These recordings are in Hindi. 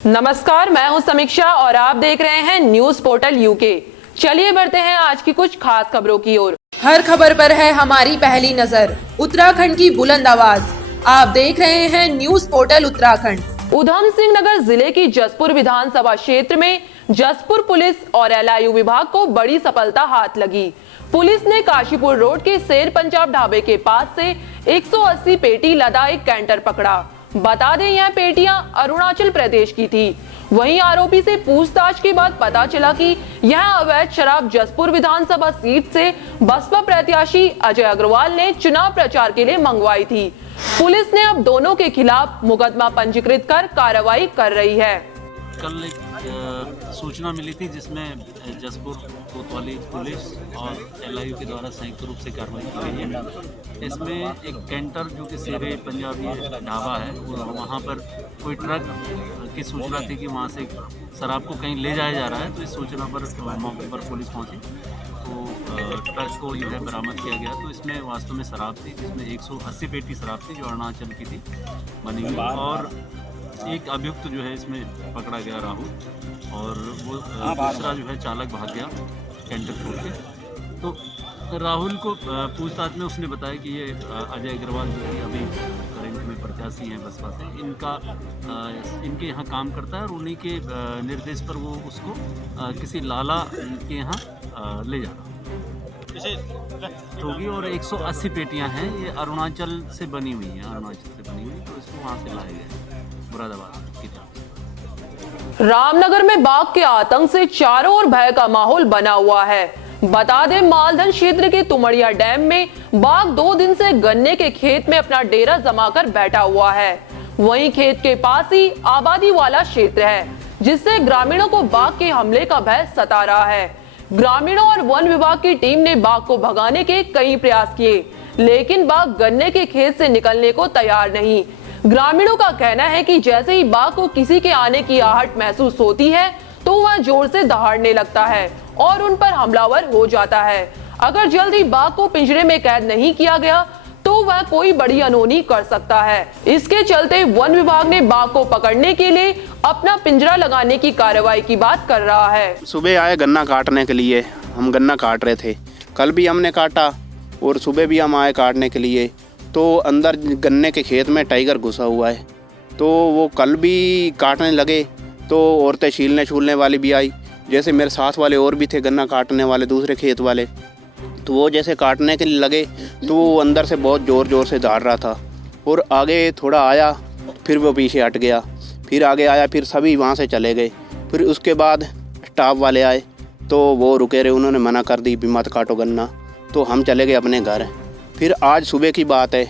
नमस्कार, मैं हूं समीक्षा और आप देख रहे हैं न्यूज पोर्टल यूके। चलिए बढ़ते हैं आज की कुछ खास खबरों की ओर। हर खबर पर है हमारी पहली नजर। उत्तराखंड की बुलंद आवाज। आप देख रहे हैं न्यूज पोर्टल उत्तराखंड। उधम सिंह नगर जिले की जसपुर विधानसभा क्षेत्र में जसपुर पुलिस और एलआईयू विभाग को बड़ी सफलता हाथ लगी। पुलिस ने काशीपुर रोड के शेर पंजाब ढाबे के पास से 180 पेटी लदा एक कैंटर पकड़ा। बता दें, यह पेटियां अरुणाचल प्रदेश की थी। वहीं आरोपी से पूछताछ के बाद पता चला कि यह अवैध शराब जसपुर विधानसभा सीट से बसपा प्रत्याशी अजय अग्रवाल ने चुनाव प्रचार के लिए मंगवाई थी। पुलिस ने अब दोनों के खिलाफ मुकदमा पंजीकृत कर कार्रवाई कर रही है। कल एक सूचना मिली थी जिसमें जसपुर कोतवाली पुलिस और एलआईयू के द्वारा संयुक्त रूप से कार्रवाई की गई है। इसमें एक कैंटर जो कि शेरे पंजाबी ढाबा है, वहाँ पर कोई ट्रक की सूचना थी कि वहाँ से शराब को कहीं ले जाया जा रहा है। तो इस सूचना पर मौके पर पुलिस पहुँची तो ट्रक को जो है बरामद किया गया। तो इसमें वास्तव में शराब थी, जिसमें 180 पेटी शराब थी जो अरुणाचल की थी बनी हुई। और एक अभियुक्त जो है इसमें पकड़ा गया राहुल, और वो दूसरा जो है चालक भाग गया कैंटर छोड़ के। तो राहुल को पूछताछ में उसने बताया कि ये अजय अग्रवाल जो है अभी करंट में प्रत्याशी हैं बसपा से, इनके यहाँ काम करता है और उन्हीं के निर्देश पर वो उसको किसी लाला के यहाँ ले जा रहा होगी। और 180 पेटियाँ हैं, ये अरुणाचल से बनी हुई हैं, तो इसको वहाँ से लाए गए मुरादाबाद की तरफ। रामनगर में बाघ के आतंक से चारों ओर भय का माहौल बना हुआ है। बता दें, मालधन क्षेत्र के तुमड़िया डैम में बाघ 2 दिन से गन्ने के खेत में अपना डेरा जमाकर बैठा हुआ है। वहीं खेत के पास ही आबादी वाला क्षेत्र है, जिससे ग्रामीणों को बाघ के हमले का भय सता रहा है। ग्रामीणों और वन विभाग की टीम ने बाघ को भगाने के कई प्रयास किए, लेकिन बाघ गन्ने के खेत से निकलने को तैयार नहीं। ग्रामीणों का कहना है कि जैसे ही बाघ को किसी के आने की आहट महसूस होती है तो वह जोर से दहाड़ने लगता है और उन पर हमलावर हो जाता है। अगर जल्दी बाघ को पिंजरे में कैद नहीं किया गया तो वह कोई बड़ी अनहोनी कर सकता है। इसके चलते वन विभाग ने बाघ को पकड़ने के लिए अपना पिंजरा लगाने की कार्रवाई की बात कर रहा है। सुबह आए गन्ना काटने के लिए, हम गन्ना काट रहे थे। कल भी हमने काटा और सुबह भी हम आए काटने के लिए। तो अंदर गन्ने के खेत में टाइगर घुसा हुआ है, तो वो कल भी काटने लगे। तो औरतें छीलने छूलने वाली भी आई, जैसे मेरे साथ वाले और भी थे गन्ना काटने वाले दूसरे खेत वाले। तो वो जैसे काटने के लिए लगे तो वो अंदर से बहुत ज़ोर से दहाड़ रहा था। और आगे थोड़ा आया, फिर वो पीछे हट गया, फिर आगे आया, फिर सभी वहाँ से चले गए। फिर उसके बाद स्टाफ वाले आए तो वो रुके रहे, उन्होंने मना कर दी भी मत काटो गन्ना। तो हम चले गए अपने घर। फिर आज सुबह की बात है,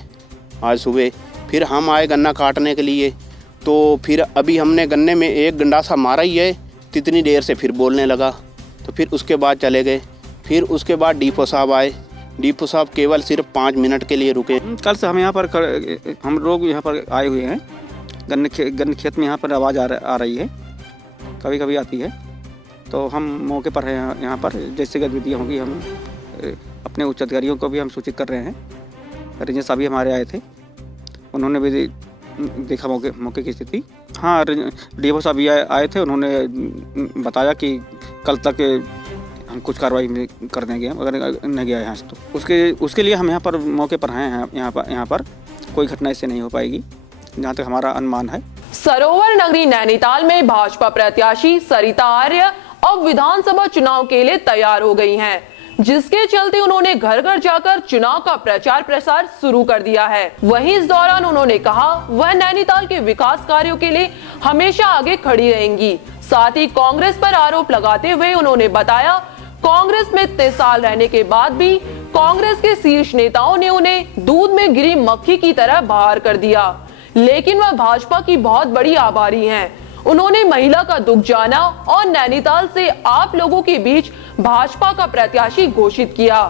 आज सुबह फिर हम आए गन्ना काटने के लिए। तो फिर अभी हमने गन्ने में एक गंडासा मारा ही है, इतनी देर से फिर बोलने लगा। तो फिर उसके बाद चले गए। फिर उसके बाद डीपो साहब आए। डीपो साहब केवल सिर्फ 5 मिनट के लिए रुके। कल से हम यहाँ पर हम लोग यहाँ पर आए हुए हैं। गन्ने खेत में यहाँ पर आवाज़ आ रही है, कभी कभी आती है। तो हम मौके पर हैं यहाँ पर। जैसे गतिविधियाँ होंगी हम अपने उच्च अधिकारियों को भी हम सूचित कर रहे हैं। रेंजर साहब भी हमारे आए थे, उन्होंने भी देखा मौके की स्थिति। हाँ, डीओ साहब भी आए थे, उन्होंने बताया कि कल तक हम कुछ कार्रवाई कर देंगे अगर नहीं गया यहाँ से। तो उसके लिए हम यहाँ पर मौके पर हैं। यहाँ पर कोई घटना इससे नहीं हो पाएगी जहाँ तक हमारा अनुमान है। सरोवर नगरी नैनीताल में भाजपा प्रत्याशी सरिता आर्य अब विधानसभा चुनाव के लिए तैयार हो गई हैं, जिसके चलते उन्होंने घर घर जाकर चुनाव का प्रचार प्रसार शुरू कर दिया है। वहीं इस दौरान उन्होंने कहा वह नैनीताल के विकास कार्यों के लिए हमेशा आगे खड़ी रहेंगी। साथ ही कांग्रेस पर आरोप लगाते हुए उन्होंने बताया कांग्रेस में इतने साल रहने के बाद भी कांग्रेस के शीर्ष नेताओं ने उन्हें दूध में गिरी मक्खी की तरह बाहर कर दिया, लेकिन वह भाजपा की बहुत बड़ी आभारी हैं। उन्होंने महिला का दुख जाना और नैनीताल से आप लोगों के बीच भाजपा का प्रत्याशी घोषित किया।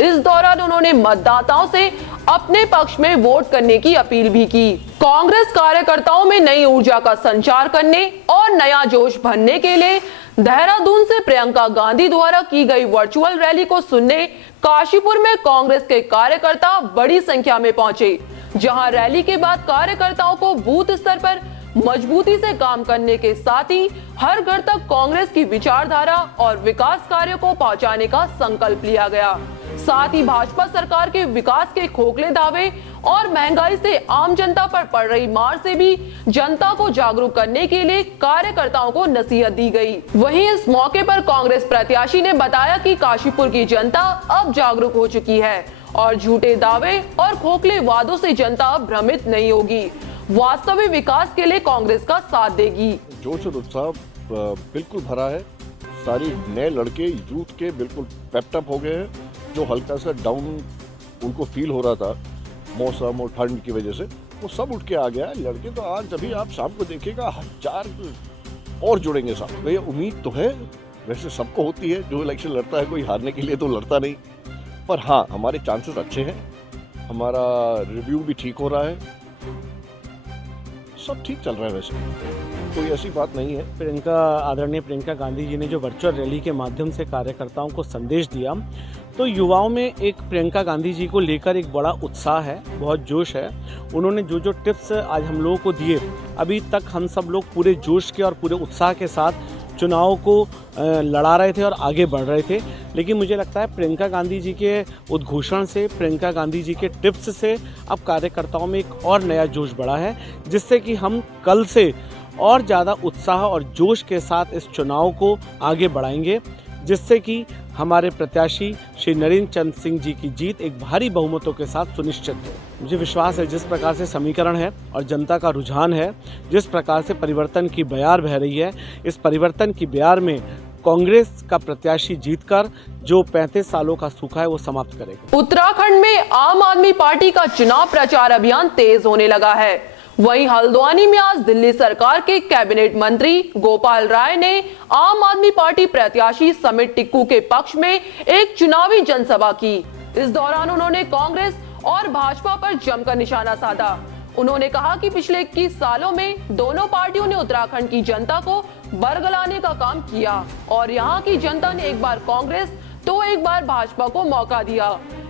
इस दौरान उन्होंने मतदाताओं से अपने पक्ष में वोट करने की अपील भी की। कांग्रेस कार्यकर्ताओं में नई ऊर्जा का संचार करने और नया जोश भरने के लिए देहरादून से प्रियंका गांधी द्वारा की गई वर्चुअल रैली को सुनने काशीपुर में कांग्रेस के कार्यकर्ता बड़ी संख्या में पहुंचे, जहां रैली के बाद कार्यकर्ताओं को बूथ स्तर पर मजबूती से काम करने के साथ ही हर घर तक कांग्रेस की विचारधारा और विकास कार्यों को पहुंचाने का संकल्प लिया गया। साथ ही भाजपा सरकार के विकास के खोखले दावे और महंगाई से आम जनता पर पड़ रही मार से भी जनता को जागरूक करने के लिए कार्यकर्ताओं को नसीहत दी गई। वहीं इस मौके पर कांग्रेस प्रत्याशी ने बताया कि काशीपुर की जनता अब जागरूक हो चुकी है और झूठे दावे और खोखले वादों से जनता भ्रमित नहीं होगी। वास्तविक विकास के लिए कांग्रेस का साथ देगी। जोश और उत्साह बिल्कुल भरा है। सारी नए लड़के यूथ के बिल्कुल पेप्टअप हो गए हैं। जो हल्का सा डाउन उनको फील हो रहा था मौसम और ठंड की वजह से, वो सब उठ के आ गया है लड़के। तो आज अभी आप शाम को देखिएगा 1000 और जुड़ेंगे साथ। भैया उम्मीद तो है, वैसे सबको होती है, जो इलेक्शन लड़ता है कोई हारने के लिए तो लड़ता नहीं, पर हाँ हमारे चांसेस अच्छे हैं। हमारा रिव्यू भी ठीक हो रहा है, सब ठीक चल रहा है। वैसे कोई ऐसी बात नहीं है। आदरणीय प्रियंका गांधी जी ने जो वर्चुअल रैली के माध्यम से कार्यकर्ताओं को संदेश दिया, तो युवाओं में एक प्रियंका गांधी जी को लेकर एक बड़ा उत्साह है, बहुत जोश है। उन्होंने जो जो टिप्स आज हम लोगों को दिए, अभी तक हम सब लोग पूरे जोश के और पूरे उत्साह के साथ चुनाव को लड़ा रहे थे और आगे बढ़ रहे थे। लेकिन मुझे लगता है प्रियंका गांधी जी के उद्घोषण से, प्रियंका गांधी जी के टिप्स से अब कार्यकर्ताओं में एक और नया जोश बढ़ा है, जिससे कि हम कल से और ज़्यादा उत्साह और जोश के साथ इस चुनाव को आगे बढ़ाएंगे, जिससे कि हमारे प्रत्याशी श्री नरेंद्र चंद्र सिंह जी की जीत एक भारी बहुमतों के साथ सुनिश्चित हो। मुझे विश्वास है जिस प्रकार से समीकरण है और जनता का रुझान है, जिस प्रकार से परिवर्तन की बयार बह रही है, इस परिवर्तन की बयार में कांग्रेस का प्रत्याशी जीतकर जो 35 सालों का सूखा है वो समाप्त करेगा। उत्तराखंड में आम आदमी पार्टी का चुनाव प्रचार अभियान तेज होने लगा है। वहीं हल्द्वानी में आज दिल्ली सरकार के कैबिनेट मंत्री गोपाल राय ने आम आदमी पार्टी प्रत्याशी समित टिक्कू के पक्ष में एक चुनावी जनसभा की। इस दौरान उन्होंने कांग्रेस और भाजपा पर जमकर निशाना साधा। उन्होंने कहा कि पिछले 21 सालों में दोनों पार्टियों ने उत्तराखंड की जनता को बरगलाने का काम किया और यहाँ की जनता ने एक बार कांग्रेस तो एक बार भाजपा को मौका दिया,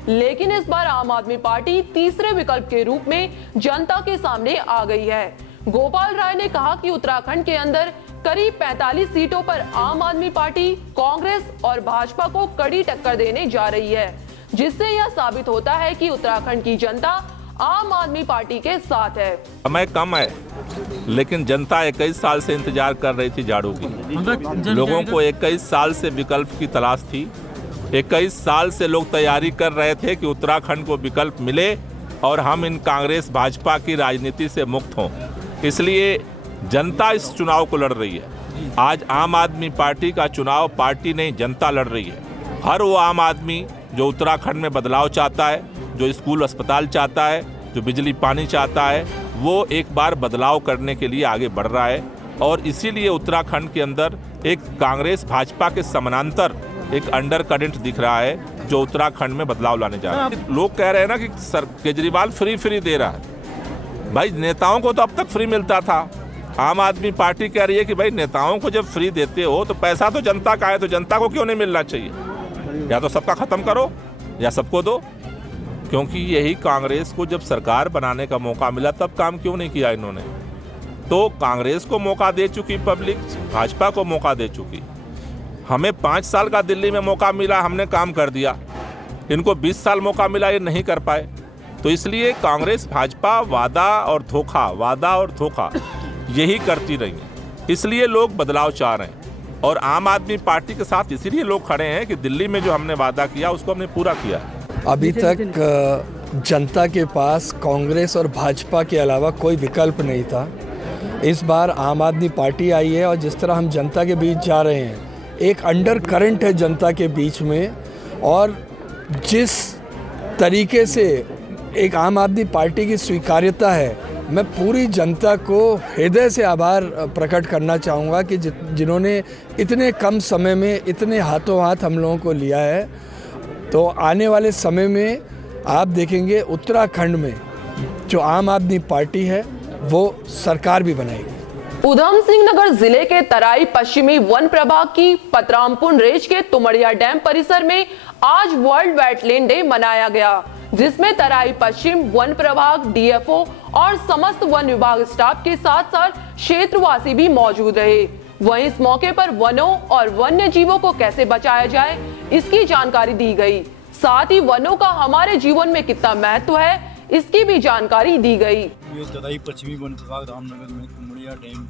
लेकिन इस बार आम आदमी पार्टी तीसरे विकल्प के रूप में जनता के सामने आ गई है। गोपाल राय ने कहा कि उत्तराखंड के अंदर करीब 45 सीटों पर आम आदमी पार्टी कांग्रेस और भाजपा को कड़ी टक्कर देने जा रही है, जिससे यह साबित होता है कि उत्तराखंड की जनता आम आदमी पार्टी के साथ है। समय कम है, लेकिन जनता 21 साल से इंतजार कर रही थी झाड़ू की। लोगों को 21 साल से विकल्प की तलाश थी। 21 साल से लोग तैयारी कर रहे थे कि उत्तराखंड को विकल्प मिले और हम इन कांग्रेस भाजपा की राजनीति से मुक्त हों। इसलिए जनता इस चुनाव को लड़ रही है। आज आम आदमी पार्टी का चुनाव पार्टी नहीं, जनता लड़ रही है। हर वो आम आदमी जो उत्तराखंड में बदलाव चाहता है, जो स्कूल अस्पताल चाहता है, जो बिजली पानी चाहता है, वो एक बार बदलाव करने के लिए आगे बढ़ रहा है। और इसीलिए उत्तराखंड के अंदर एक कांग्रेस भाजपा के समानांतर एक अंडर करंट दिख रहा है जो उत्तराखंड में बदलाव लाने जा रहा है। लोग कह रहे हैं ना कि सर केजरीवाल फ्री दे रहा है। भाई नेताओं को तो अब तक फ्री मिलता था। आम आदमी पार्टी कह रही है कि भाई नेताओं को जब फ्री देते हो तो पैसा तो जनता का है, तो जनता को क्यों नहीं मिलना चाहिए? या तो सबका खत्म करो या सबको दो। क्योंकि यही कांग्रेस को जब सरकार बनाने का मौका मिला तब काम क्यों नहीं किया इन्होंने? तो कांग्रेस को मौका दे चुकी पब्लिक, भाजपा को मौका दे चुकी। हमें 5 साल का दिल्ली में मौका मिला, हमने काम कर दिया। इनको 20 साल मौका मिला, ये नहीं कर पाए। तो इसलिए कांग्रेस भाजपा वादा और धोखा यही करती रही है। इसलिए लोग बदलाव चाह रहे हैं और आम आदमी पार्टी के साथ इसीलिए लोग खड़े हैं कि दिल्ली में जो हमने वादा किया उसको हमने पूरा किया। अभी तक जनता के पास कांग्रेस और भाजपा के अलावा कोई विकल्प नहीं था। इस बार आम आदमी पार्टी आई है और जिस तरह हम जनता के बीच जा रहे हैं, एक अंडर करंट है जनता के बीच में। और जिस तरीके से एक आम आदमी पार्टी की स्वीकार्यता है, मैं पूरी जनता को हृदय से आभार प्रकट करना चाहूँगा कि जिन्होंने इतने कम समय में इतने हाथों हाथ हम लोगों को लिया है। तो आने वाले समय में आप देखेंगे उत्तराखंड में जो आम आदमी पार्टी है वो सरकार भी बनाएगी। उधम सिंह नगर जिले के तराई पश्चिमी वन प्रभाग की पतरामपुर रेंज के तुमड़िया डैम परिसर में आज वर्ल्ड वेटलैंड डे मनाया गया, जिसमें तराई पश्चिम वन प्रभाग, डीएफओ और समस्त वन विभाग स्टाफ के साथ साथ क्षेत्रवासी भी मौजूद रहे। वहीं इस मौके पर वनों और वन्य जीवों को कैसे बचाया जाए इसकी जानकारी दी गई। साथ ही वनों का हमारे जीवन में कितना महत्व है इसकी भी जानकारी दी गई। ये तराई पश्चिमी वन विभाग रामनगर में कुमड़िया डैम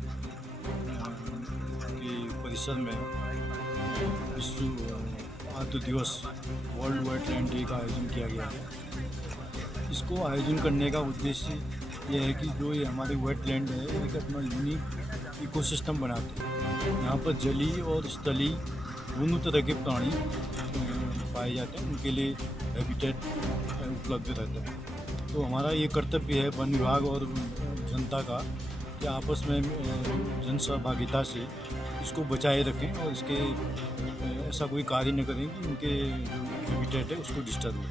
के परिसर में विश्व आर्द्र दिवस वर्ल्ड वेटलैंड डे का आयोजन किया गया है। इसको आयोजन करने का उद्देश्य यह है कि जो ये हमारे वेटलैंड है एक अपना यूनिक इकोसिस्टम बनाते हैं। यहाँ पर जलीय और स्थलीय दोनों तरह के प्राणी पाए जाते हैं, उनके लिए हैबिटेट उपलब्ध रहता है। तो हमारा ये कर्तव्य है वन विभाग और जनता का कि आपस में जन सहभागिता से इसको बचाए रखें और इसके ऐसा कोई कार्य न करें कि उनके जो हैबिटेट है उसको डिस्टर्ब हो।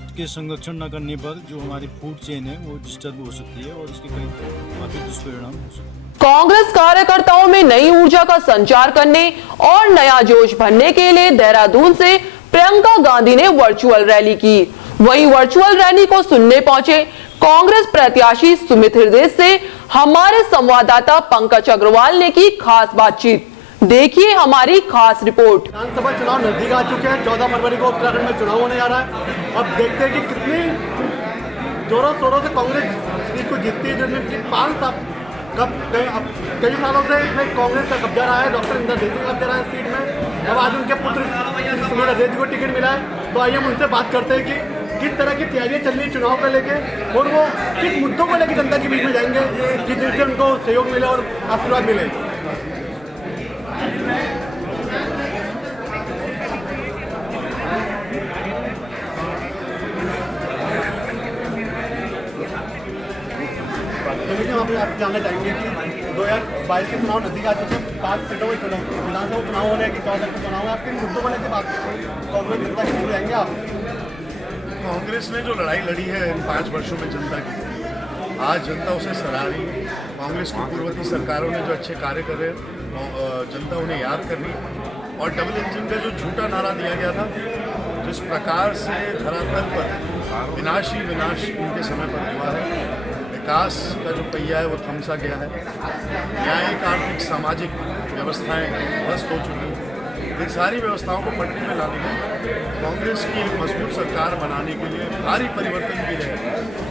इसके संरक्षण न करने पर जो हमारी फूड चेन है वो डिस्टर्ब हो सकती है और इसके कई काफ़ी दुष्परिणाम हो सकते हैं। कांग्रेस कार्यकर्ताओं में नई ऊर्जा का संचार करने और नया जोश भरने के लिए देहरादून से प्रियंका गांधी ने वर्चुअल रैली की। वहीं वर्चुअल रैली को सुनने पहुंचे कांग्रेस प्रत्याशी सुमित हृदय से हमारे संवाददाता पंकज अग्रवाल ने की खास बातचीत। देखिए हमारी खास रिपोर्ट। विधानसभा चुनाव नजदीक आ चुके हैं। 14 फरवरी को उत्तराखंड में चुनाव होने जा रहा है। अब देखते हैं कि कितनी जोरों शोरों से कांग्रेस सीट को जीतती है, जिसमें 5 साल कई सालों से इसमें कांग्रेस का कब्जा रहा है। डॉक्टर इंद्र देवी का कब्जा रहा है सीट में। अब आज उनके पुत्र सुमित हृदय को टिकट मिला है। तो आइए हम उनसे बात करते हैं कि किस तरह की तैयारियां चल रही है चुनाव को लेके और वो किस मुद्दों को लेकर जनता के बीच में जाएंगे कि जिनसे उनको सहयोग मिले और आशीर्वाद मिले। तो आप जानना चाहेंगे कि 2022 के चुनाव नजदीक आ चुके हैं। 5 सीटों में चुनाव, विधानसभा चुनाव होने की 14 के चुनाव है। आप किन मुद्दों को लेकर बात कांग्रेस जनता के बीच जाएंगे आप? कांग्रेस ने जो लड़ाई लड़ी है इन 5 वर्षों में जनता की, आज जनता उसे सराह रही है। कांग्रेस की पूर्ववर्ती सरकारों ने जो अच्छे कार्य करे जनता उन्हें याद कर रही। और डबल इंजन का जो झूठा नारा दिया गया था, जिस प्रकार से धरातल पर विनाश ही विनाश उनके समय पर हुआ है, विकास का जो पहिया है वो थमसा गया है, न्यायिक आर्थिक सामाजिक व्यवस्थाएं ध्वस्त हो चुकी हैं। इन सारी व्यवस्थाओं को पटरी में लाने के कांग्रेस की एक मजबूत सरकार बनाने के लिए भारी परिवर्तन की रहे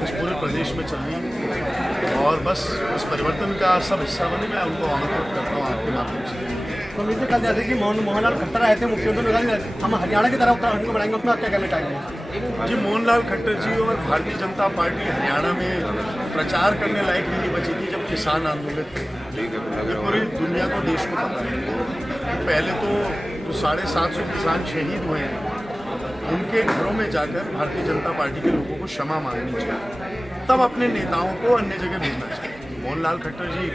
इस पूरे प्रदेश में चल रही है और बस इस परिवर्तन का सब हिस्सा बने। मैं उनको आमंत्रित करता हूँ आपके माध्यम से। तो मुझे कहा जाता है कि मोहनलाल खट्टर आए थे मुख्यमंत्री ने कहा हम हरियाणा की तरह उत्तराखंड को बनाएंगे, उसमें आप क्या कहना चाहेंगे? जी, मोहनलाल खट्टर जी और भारतीय जनता पार्टी हरियाणा में प्रचार करने लायक नहीं बची थी जब किसान आंदोलन थे। ये पूरी दुनिया को, देश को पता है। पहले तो जो 750 किसान शहीद हुए हैं उनके घरों में जाकर भारतीय जनता पार्टी के लोगों को क्षमा मांगनी चाहिए, तब अपने नेताओं को अन्य जगह भेजना चाहिए। मोहनलाल खट्टर जी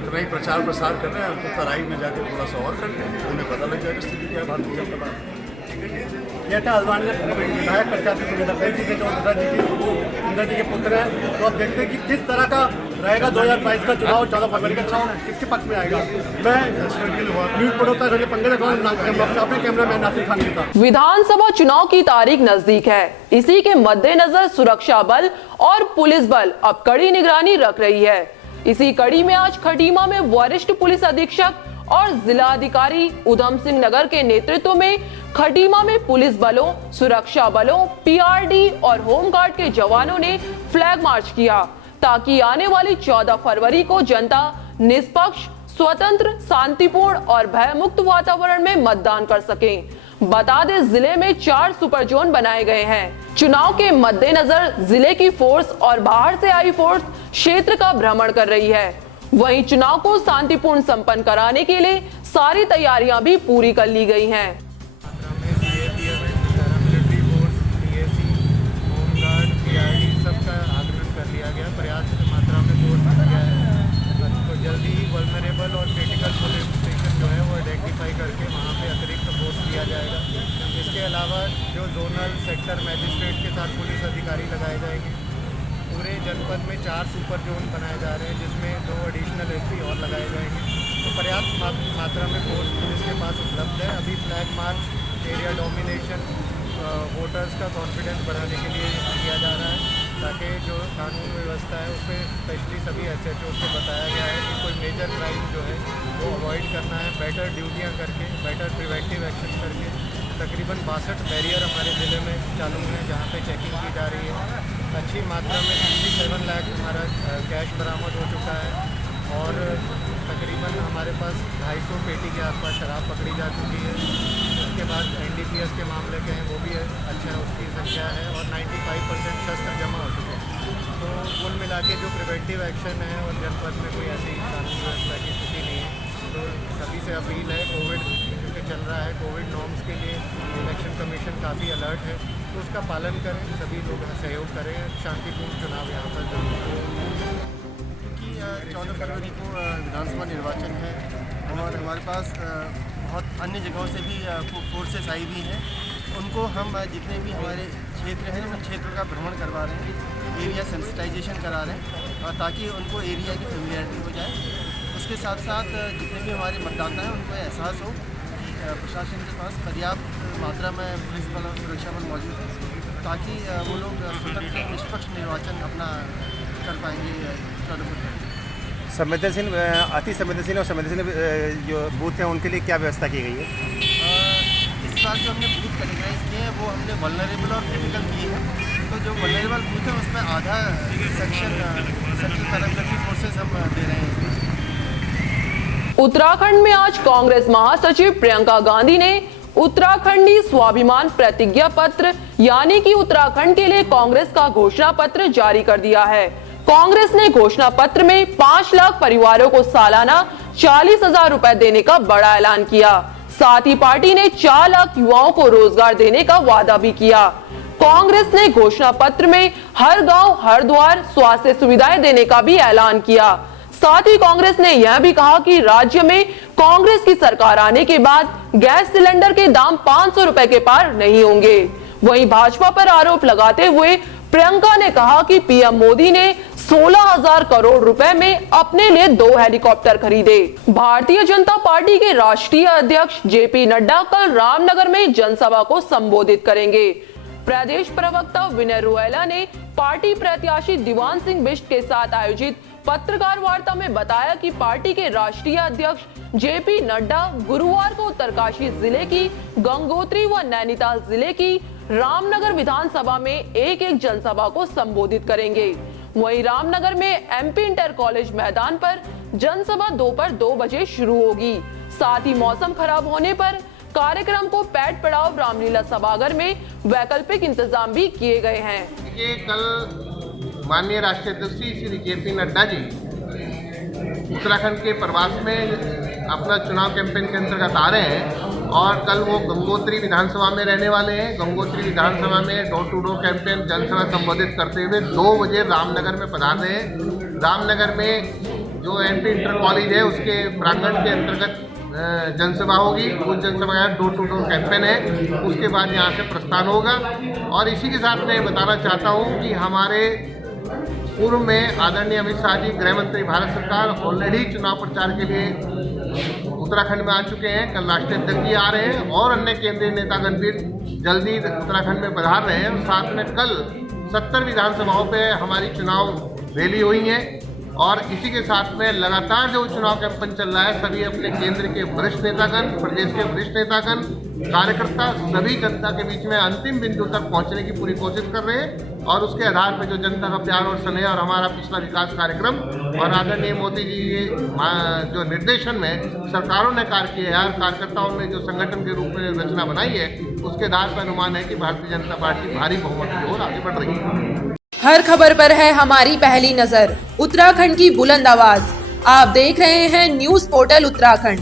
इतना ही प्रचार प्रसार कर रहे हैं, तो तराई में जाकर थोड़ा सा और कर लें, उन्हें पता लग जाएगा स्थिति क्या है भारतीय जनता पार्टी। यह था हल्द्वानी में विधायक प्रत्याशी सुमित हृदय जी के जो इंद्र जी के पुत्र हैं। तो अब देखते हैं कि किस तरह का रहेगा 2022 का चुनाव। 14 फरवरी का चुनाव किसके पक्ष में आएगा। मैं न्यूज़ पढ़ोता पंकज अपने कैमरामैन नासिर खान के साथ। विधानसभा चुनाव की तारीख नजदीक है। इसी के मद्देनजर सुरक्षा बल और पुलिस बल अब कड़ी निगरानी रख रही है। इसी कड़ी में आज खटीमा में वरिष्ठ पुलिस अधीक्षक और जिला अधिकारी उधम सिंह नगर के नेतृत्व में खटीमा में पुलिस बलों, सुरक्षा बलों, पीआरडी और होमगार्ड के जवानों ने फ्लैग मार्च किया ताकि आने वाली 14 फरवरी को जनता निष्पक्ष, स्वतंत्र, शांतिपूर्ण और भयमुक्त वातावरण में मतदान कर सके। बता दें, जिले में 4 सुपर जोन बनाए गए हैं। चुनाव के मद्देनजर जिले की फोर्स और बाहर से आई फोर्स क्षेत्र का भ्रमण कर रही है। वहीं चुनाव को शांतिपूर्ण संपन्न कराने के लिए सारी तैयारियां भी पूरी कर ली गई हैं। सबका आगमन कर लिया गया, पर्याप्त मात्रा में फोर्स किया है। तो जल्दी ही वल्नरेबल और क्रिटिकल पुलिस स्टेशन जो है वो आइडेंटिफाई करके वहाँ पे अतिरिक्त फोर्स दिया जाएगा। इसके अलावा जो जोनल सेक्टर मैजिस्ट्रेट के साथ पुलिस अधिकारी लगाए जाएंगे। पूरे जनपद में 4 सुपर जोन बनाए जा रहे हैं, जिसमें 2 एडिशनल एसपी और लगाए जाएंगे। तो पर्याप्त मात्रा में फोर्स पुलिस के पास उपलब्ध है। अभी flag march, area domination voters का कॉन्फिडेंस बढ़ाने के लिए किया जा रहा है, ताकि जो कानून व्यवस्था है उस पर स्पेशली सभी SHO को बताया गया है कि कोई मेजर क्राइम जो है वो अवॉइड करना है, बेटर ड्यूटियाँ करके, बेटर प्रिवेंटिव एक्शन करके। तकरीबन 62 बैरियर हमारे ज़िले में चालू हैं जहाँ पे चेकिंग की जा रही है। अच्छी मात्रा में 67 लाख हमारा कैश बरामद हो चुका है और तकरीबन हमारे पास 250 पेटी के आसपास शराब पकड़ी जा चुकी है। उसके बाद NDPS के मामले के हैं वो भी अच्छा उसकी संख्या है और 95% शस्त्र जमा हो चुके हैं। तो कुल मिला के जो प्रिवेंटिव एक्शन है और जनपद में कोई ऐसी कानून व्यवस्था की स्थिति नहीं है। तो सभी से अपील है, कोविड क्योंकि चल रहा है, कोविड नॉर्म्स के लिए इलेक्शन कमीशन काफ़ी अलर्ट है, तो उसका पालन करें, सभी लोग सहयोग करें, शांतिपूर्ण चुनाव यहाँ पर जरूर हो। क्योंकि 14 फरवरी को विधानसभा निर्वाचन है और हमारे पास बहुत अन्य जगहों से भी फोर्सेस आई हुई हैं, उनको हम जितने भी हमारे क्षेत्र हैं उन क्षेत्रों का भ्रमण करवा रहे हैं, एरिया सेंसिटाइजेशन करा रहे हैं ताकि उनको एरिया की फेमिलियरिटी हो जाए। उसके साथ साथ जितने भी हमारे मतदाता हैं उनको एहसास हो कि प्रशासन के पास पर्याप्त मात्रा में पुलिस बल और सुरक्षा बल मौजूद है, ताकि वो लोग स्वतंत्र निष्पक्ष निर्वाचन अपना कर पाएंगे 14 फरवरी। संवेदनशील, अति संवेदनशील और संवेदनशील जो बूथ हैं उनके लिए क्या व्यवस्था की गई है? इस बार जो हमने बूथ कैटेगराइज किए हैं वो हमने वल्नरेबल और क्रिटिकल किए हैं। तो जो वल्नरेबल बूथ है उसमें आधा सेक्शन सेंट्रल पैरामिलिट्री फोर्सेस हम दे रहे हैं। उत्तराखंड में आज कांग्रेस महासचिव प्रियंका गांधी ने उत्तराखंडी स्वाभिमान प्रतिज्ञा पत्र यानी कि उत्तराखंड के लिए कांग्रेस का घोषणा पत्र जारी कर दिया है। कांग्रेस ने घोषणा पत्र में 5 लाख परिवारों को सालाना 40,000 रुपए देने का बड़ा ऐलान किया। साथ ही पार्टी ने 4 लाख युवाओं को रोजगार देने का वादा भी किया। कांग्रेस ने घोषणा पत्र में हर गांव हर द्वार स्वास्थ्य सुविधाएं देने का भी ऐलान किया। साथ ही कांग्रेस ने यह भी कहा कि राज्य में कांग्रेस की सरकार आने के बाद गैस सिलेंडर के दाम 500 रुपए के पार नहीं होंगे। वहीं भाजपा पर आरोप लगाते हुए प्रियंका ने कहा कि पीएम मोदी ने 16,000 करोड़ रुपए में अपने लिए 2 हेलीकॉप्टर खरीदे। भारतीय जनता पार्टी के राष्ट्रीय अध्यक्ष JP नड्डा कल रामनगर में जनसभा को संबोधित करेंगे। प्रदेश प्रवक्ता विनय रोयला ने पार्टी प्रत्याशी दीवान सिंह बिष्ट के साथ आयोजित पत्रकार वार्ता में बताया कि पार्टी के राष्ट्रीय अध्यक्ष JP नड्डा गुरुवार को उत्तरकाशी जिले की गंगोत्री व नैनीताल जिले की रामनगर विधानसभा में एक जनसभा को संबोधित करेंगे। वहीं रामनगर में MP इंटर कॉलेज मैदान पर जनसभा दोपहर 2 बजे शुरू होगी। साथ ही मौसम खराब होने पर कार्यक्रम को पैट पड़ाव रामलीला सभागार में वैकल्पिक इंतजाम भी किए गए हैं। कल माननीय राष्ट्रीय अध्यक्ष श्री JP नड्डा जी उत्तराखंड के प्रवास में अपना चुनाव कैंपेन के अंतर्गत आ रहे हैं और कल वो गंगोत्री विधानसभा में रहने वाले हैं। गंगोत्री विधानसभा में डोर टू डोर कैंपेन जनसभा संबोधित करते हुए 2 बजे रामनगर में पधार रहे हैं। रामनगर में जो MP इंटर कॉलेज है उसके प्रांगण के अंतर्गत जनसभा होगी। उस जनसभा का डोर टू डोर कैंपेन है, उसके बाद यहाँ से प्रस्थान होगा। और इसी के साथ मैं बताना चाहता हूँ कि हमारे पूर्व में आदरणीय अमित शाह जी गृह मंत्री भारत सरकार ऑलरेडी चुनाव प्रचार के लिए उत्तराखंड में आ चुके हैं। कल राष्ट्रीय अध्यक्ष जी आ रहे हैं और अन्य केंद्रीय नेतागण भी जल्दी उत्तराखंड में पधार रहे हैं। साथ में कल 70 विधानसभाओं पे हमारी चुनाव रैली हुई है और इसी के साथ में लगातार जो चुनाव कैंपेन चल रहा है, सभी अपने केंद्र के वरिष्ठ नेतागण, प्रदेश के वरिष्ठ नेतागण, कार्यकर्ता सभी जनता के बीच में अंतिम बिंदु तक पहुंचने की पूरी कोशिश कर रहे हैं। और उसके आधार पर जो जनता का प्यार और स्नेह और हमारा पिछला विकास कार्यक्रम और आदरणीय मोदी जी के जो निर्देशन में सरकारों ने कार्य किया है, कार्यकर्ताओं ने जो संगठन के रूप में रचना बनाई है, उसके आधार पर अनुमान है कि भारतीय जनता पार्टी भारी बहुमत की ओर आगे बढ़ रही है। हर खबर पर है हमारी पहली नजर। उत्तराखंड की बुलंद आवाज। आप देख रहे हैं न्यूज पोर्टल उत्तराखंड।